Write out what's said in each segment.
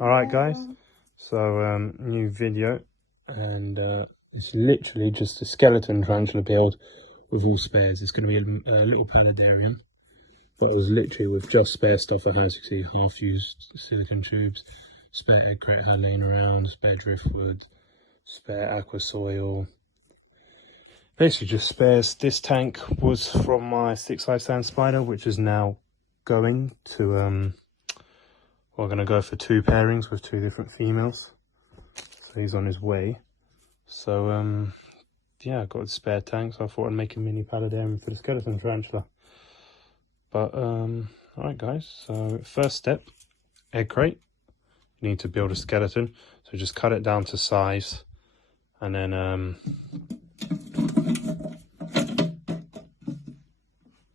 Alright guys, so new video, and it's literally just a skeleton tarantula build with all spares. It's going to be a little paludarium, but it was literally with just spare stuff at her. As you can see, half used silicone tubes, spare egg crate her laying around, spare driftwood, spare aqua soil, basically just spares. This tank was from my 6-eye sand spider, which is now going to we're going to go for 2 pairings with 2 different females, so he's on his way. So yeah, I got a spare tank, so I thought I'd make a mini paludarium for the skeleton tarantula. But alright guys, so first step, egg crate. You need to build a skeleton, so just cut it down to size, and then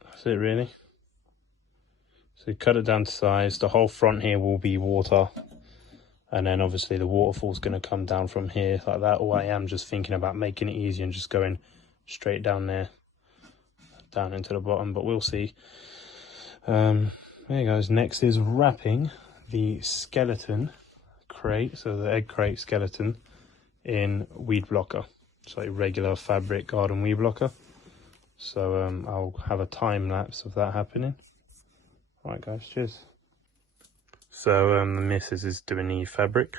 that's it really. So cut it down to size. The whole front here will be water, and then obviously the waterfall's going to come down from here like that. Or I am just thinking about making it easy and just going straight down there, down into the bottom, but we'll see. There you guys. Next is wrapping the skeleton crate, so the egg crate skeleton, in weed blocker. It's like regular fabric garden weed blocker. So I'll have a time lapse of that happening. Right guys, cheers. So the missus is doing the fabric,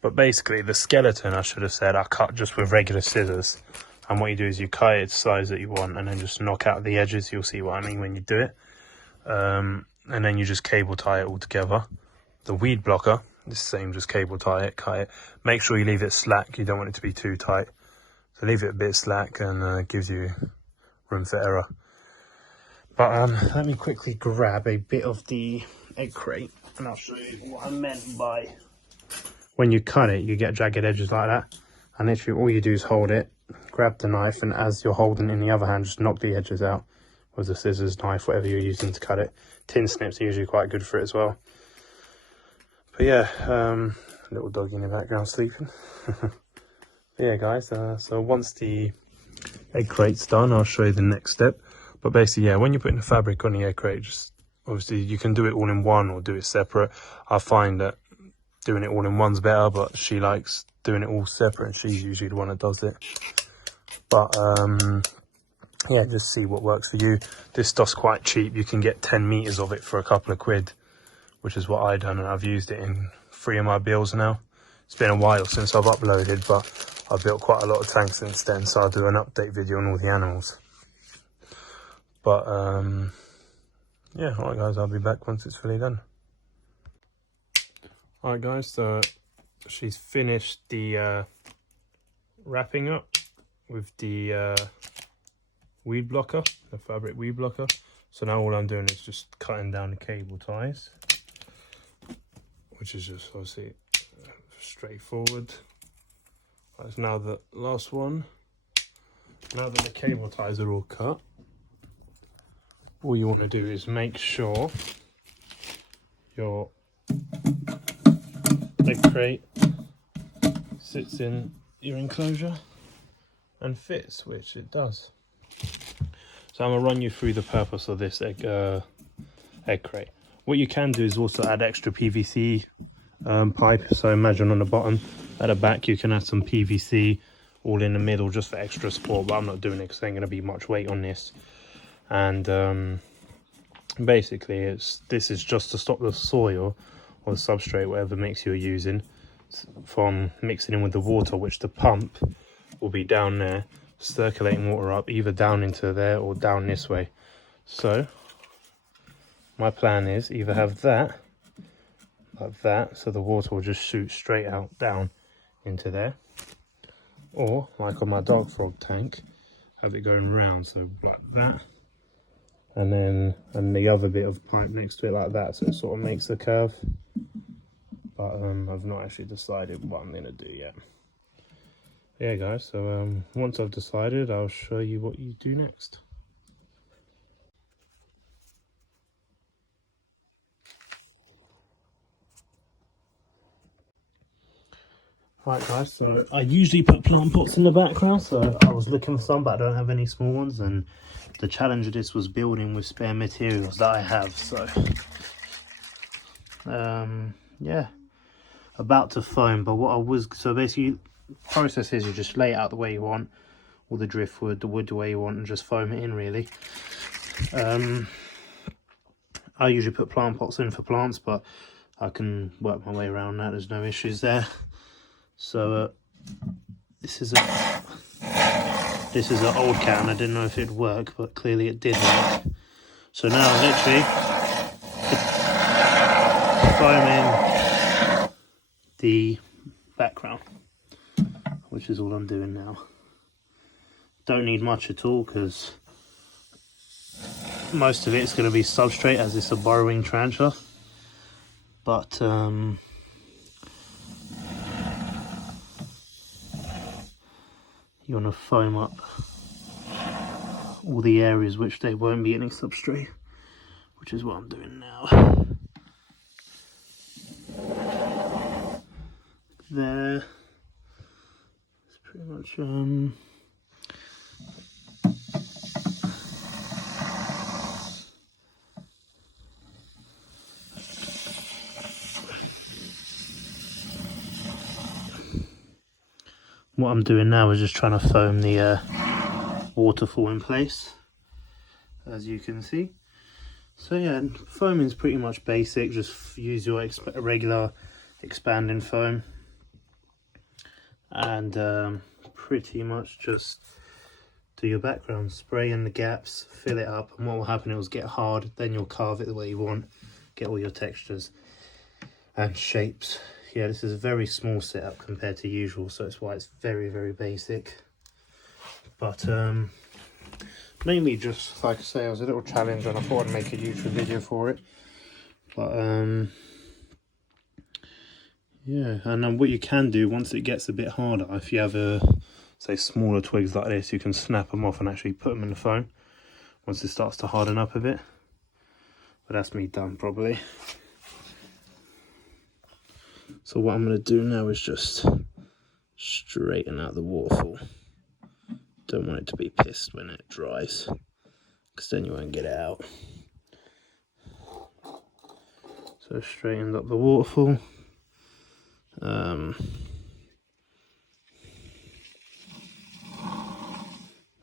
but basically the skeleton, I should have said, I cut just with regular scissors. And what you do is you cut it to the size that you want, and then just knock out the edges. You'll see what I mean when you do it. And then you just cable tie it all together. The weed blocker, the same, just cable tie it, cut it. Make sure you leave it slack. You don't want it to be too tight. So leave it a bit slack, and gives you room for error. But let me quickly grab a bit of the egg crate, and I'll show you what I meant by when you cut it, you get jagged edges like that. And literally all you do is hold it, grab the knife, and as you're holding it in the other hand, just knock the edges out with the scissors, knife, whatever you're using to cut it. Tin snips are usually quite good for it as well. But yeah, little doggy in the background sleeping. But yeah guys, so once the egg crate's done, I'll show you the next step. But basically, yeah, when you're putting the fabric on the egg crate, just obviously you can do it all in one or do it separate. I find that doing it all in one's better, but she likes doing it all separate, and she's usually the one that does it. But yeah, just see what works for you. This stuff's quite cheap. You can get 10 meters of it for a couple of quid, which is what I've done, and I've used it in 3 of my builds now. It's been a while since I've uploaded, but I've built quite a lot of tanks since then, so I'll do an update video on all the animals. But yeah, alright guys, I'll be back once it's fully done. Alright guys, so she's finished the wrapping up with the weed blocker, the fabric weed blocker. So now all I'm doing is just cutting down the cable ties, which is just obviously straightforward. That's now the last one. Now that the cable ties are all cut, all you want to do is make sure your egg crate sits in your enclosure and fits, which it does. So I'm going to run you through the purpose of this egg crate. What you can do is also add extra PVC pipe. So imagine on the bottom, at the back you can add some PVC all in the middle just for extra support, but I'm not doing it because there ain't going to be much weight on this. And basically this is just to stop the soil or the substrate, whatever mix you're using, from mixing in with the water, which the pump will be down there circulating water up either down into there or down this way. So my plan is either have that like that, so the water will just shoot straight out down into there, or like on my dog frog tank, have it going round, so like that, and then the other bit of pipe next to it like that, so it sort of makes a curve. But I've not actually decided what I'm going to do yet. Yeah guys, so once I've decided, I'll show you what you do next. Right guys, so I usually put plant pots in the background, so I was looking for some, but I don't have any small ones, and the challenge of this was building with spare materials that I have. So yeah, about to foam, but what I was, so basically the process is you just lay it out the way you want, all the driftwood, the wood the way you want, and just foam it in really. I usually put plant pots in for plants, but I can work my way around that, there's no issues there. So this is an old can, I didn't know if it'd work, but clearly it did work. So now literally foaming the background, which is all I'm doing now. Don't need much at all because most of it's going to be substrate as it's a burrowing tarantula, but you want to foam up all the areas which there won't be any substrate, which is what I'm doing now. There, it's pretty much what I'm doing now is just trying to foam the waterfall in place, as you can see. So yeah, foaming is pretty much basic. Just use your regular expanding foam, and pretty much just do your background, spray in the gaps, fill it up, and what will happen, it will get hard, then you'll carve it the way you want, get all your textures and shapes. Yeah, this is a very small setup compared to usual, so that's why it's very, very basic. But mainly just, like I say, it was a little challenge and I thought I'd make a YouTube video for it. But yeah, and what you can do once it gets a bit harder, if you have say smaller twigs like this, you can snap them off and actually put them in the foam once it starts to harden up a bit. But that's me done probably. So what I'm going to do now is just straighten out the waterfall. Don't want it to be pissed when it dries, because then you won't get it out. So straightened up the waterfall.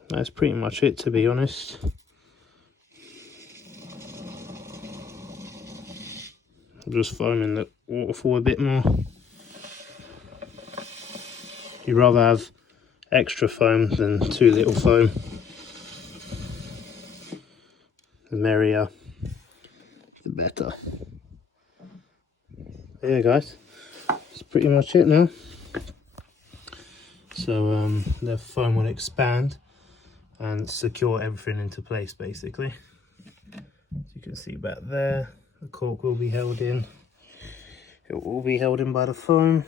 That's pretty much it, to be honest. I'm just foaming the waterfall a bit more. You'd rather have extra foam than too little foam. The merrier, the better. There you go, guys. That's pretty much it now. So the foam will expand and secure everything into place, basically. As you can see back there, the cork will be held in. It will be held in by the foam.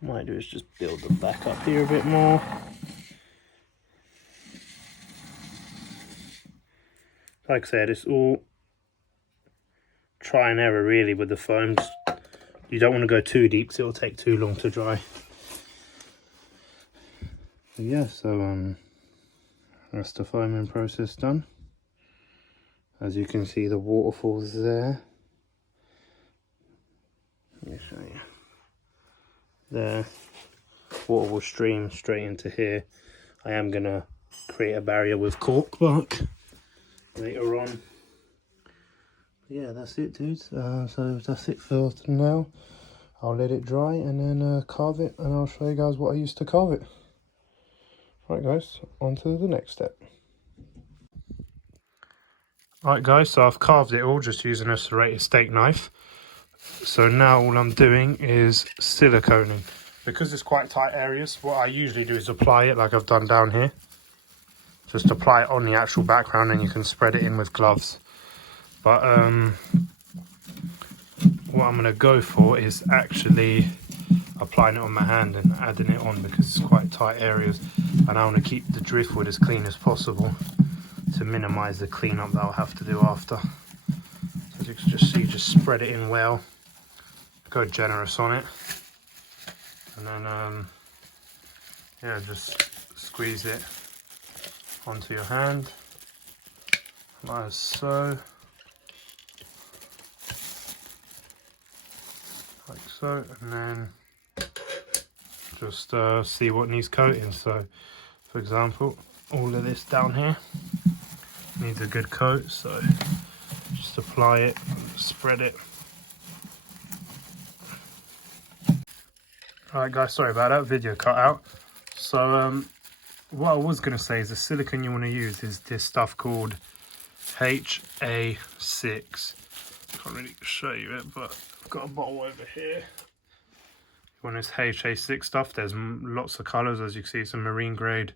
What I might do is just build the back up here a bit more. Like I said, it's all try and error really with the foam. You don't want to go too deep because it will take too long to dry. But yeah, so that's the foaming process done. As you can see, the waterfall's there. Let me show you. There, water will stream straight into here. I am going to create a barrier with cork bark later on. Yeah, that's it, dudes. So that's it for now. I'll let it dry and then carve it, and I'll show you guys what I used to carve it. Right guys, on to the next step. Right guys, so I've carved it all just using a serrated steak knife. So now all I'm doing is siliconing. Because it's quite tight areas, what I usually do is apply it like I've done down here. Just apply it on the actual background and you can spread it in with gloves. But what I'm going to go for is actually applying it on my hand and adding it on, because it's quite tight areas and I want to keep the driftwood as clean as possible to minimise the cleanup that I'll have to do after. So as you can just see, just spread it in well, go generous on it, and then yeah, just squeeze it onto your hand like so. so, and then just see what needs coating. So for example, all of this down here needs a good coat, so just apply it, spread it. Alright guys, sorry about that, video cut out. So what I was going to say is the silicone you want to use is this stuff called HA6. Can't really show you it, but I've got a bottle over here. You want this HA6 stuff. There's lots of colours, as you can see. It's a marine grade,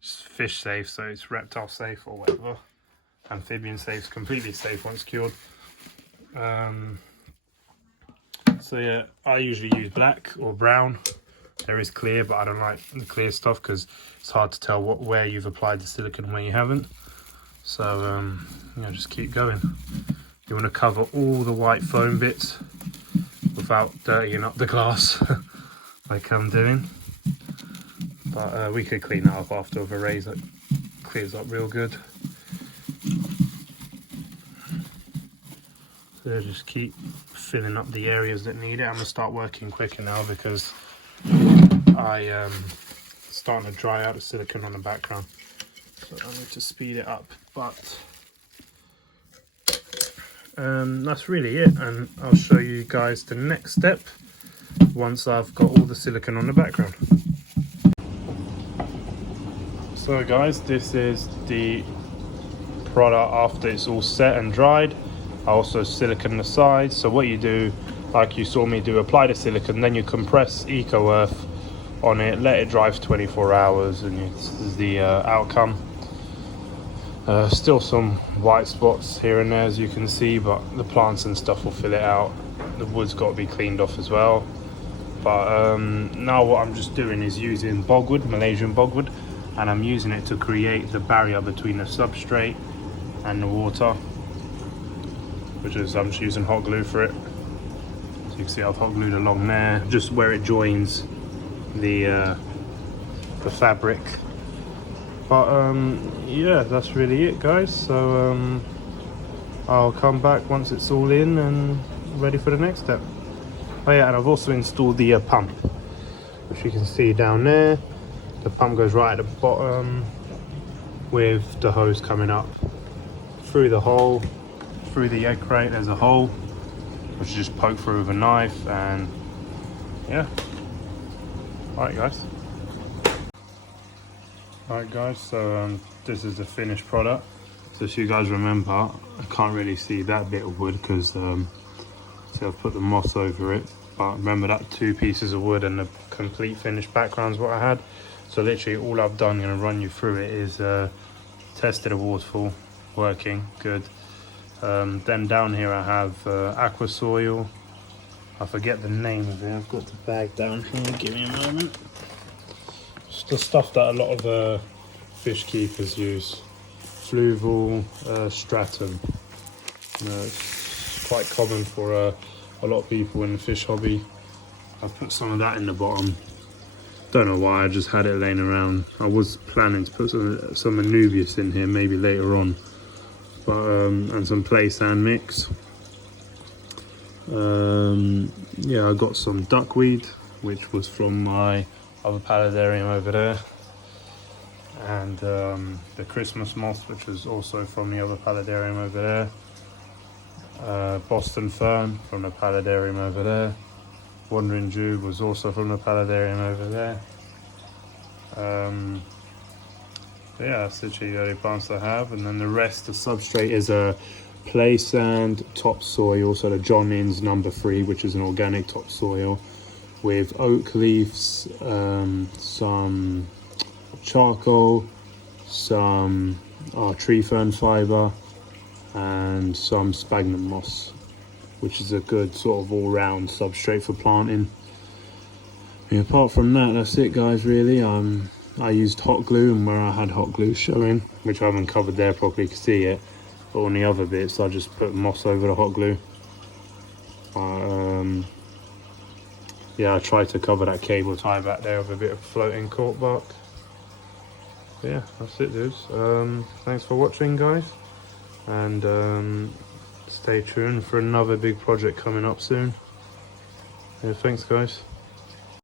it's fish safe, so it's reptile safe or whatever. Amphibian safe, it's completely safe once cured. So yeah, I usually use black or brown. There is clear, but I don't like the clear stuff because it's hard to tell where you've applied the silicone and where you haven't. So yeah, just keep going. You want to cover all the white foam bits without dirtying up the glass like I'm doing. But we could clean that up after with a razor. It clears up real good. So just keep filling up the areas that need it. I'm gonna start working quicker now because I starting to dry out the silicone on the background. So I need to speed it up, but that's really it, and I'll show you guys the next step once I've got all the silicone on the background. So guys, this is the product after it's all set and dried. I also silicone the sides. So what you do, like you saw me do, apply the silicone, then you compress Eco Earth on it, let it dry for 24 hours, and this is the outcome. Still some white spots here and there, as you can see, but the plants and stuff will fill it out. The wood's got to be cleaned off as well. But now what I'm just doing is using bogwood, Malaysian bogwood, and I'm using it to create the barrier between the substrate and the water, which is, I'm just using hot glue for it. So you can see I've hot glued along there, just where it joins the fabric. But yeah, that's really it guys. So I'll come back once it's all in and ready for the next step. Oh yeah, and I've also installed the pump, which you can see down there. The pump goes right at the bottom with the hose coming up through the hole, through the egg crate. There's a hole which you just poke through with a knife, and yeah. Alright guys, so this is the finished product. So if you guys remember, I can't really see that bit of wood because see, I've put the moss over it, but remember that 2 pieces of wood and the complete finished background is what I had. So literally all I've done, I'm going to run you through it, is tested a waterfall, working good. Then down here I have aqua soil. I forget the name of it, I've got the bag down here, give me a moment. It's the stuff that a lot of fish keepers use. Fluval stratum. It's quite common for a lot of people in the fish hobby. I've put some of that in the bottom. Don't know why, I just had it laying around. I was planning to put some Anubias in here maybe later on, but and some play sand mix. Yeah, I got some duckweed, which was from my other paludarium over there, and the Christmas moss, which was also from the other paludarium over there. Boston fern from the paludarium over there. Wandering Jew was also from the paludarium over there. Yeah, that's literally the only plants I have, and then the rest, the substrate is a play sand topsoil, so the John Innes number 3, which is an organic topsoil with oak leaves, some charcoal, some tree fern fibre, and some sphagnum moss, which is a good sort of all-round substrate for planting. And apart from that, that's it guys, really. I used hot glue, and where I had hot glue showing, which I haven't covered there properly to see it, but on the other bits I just put moss over the hot glue. Yeah, I tried to cover that cable tie back there with a bit of floating cork bark. But yeah, that's it dudes. Thanks for watching guys, and stay tuned for another big project coming up soon. Yeah, thanks guys.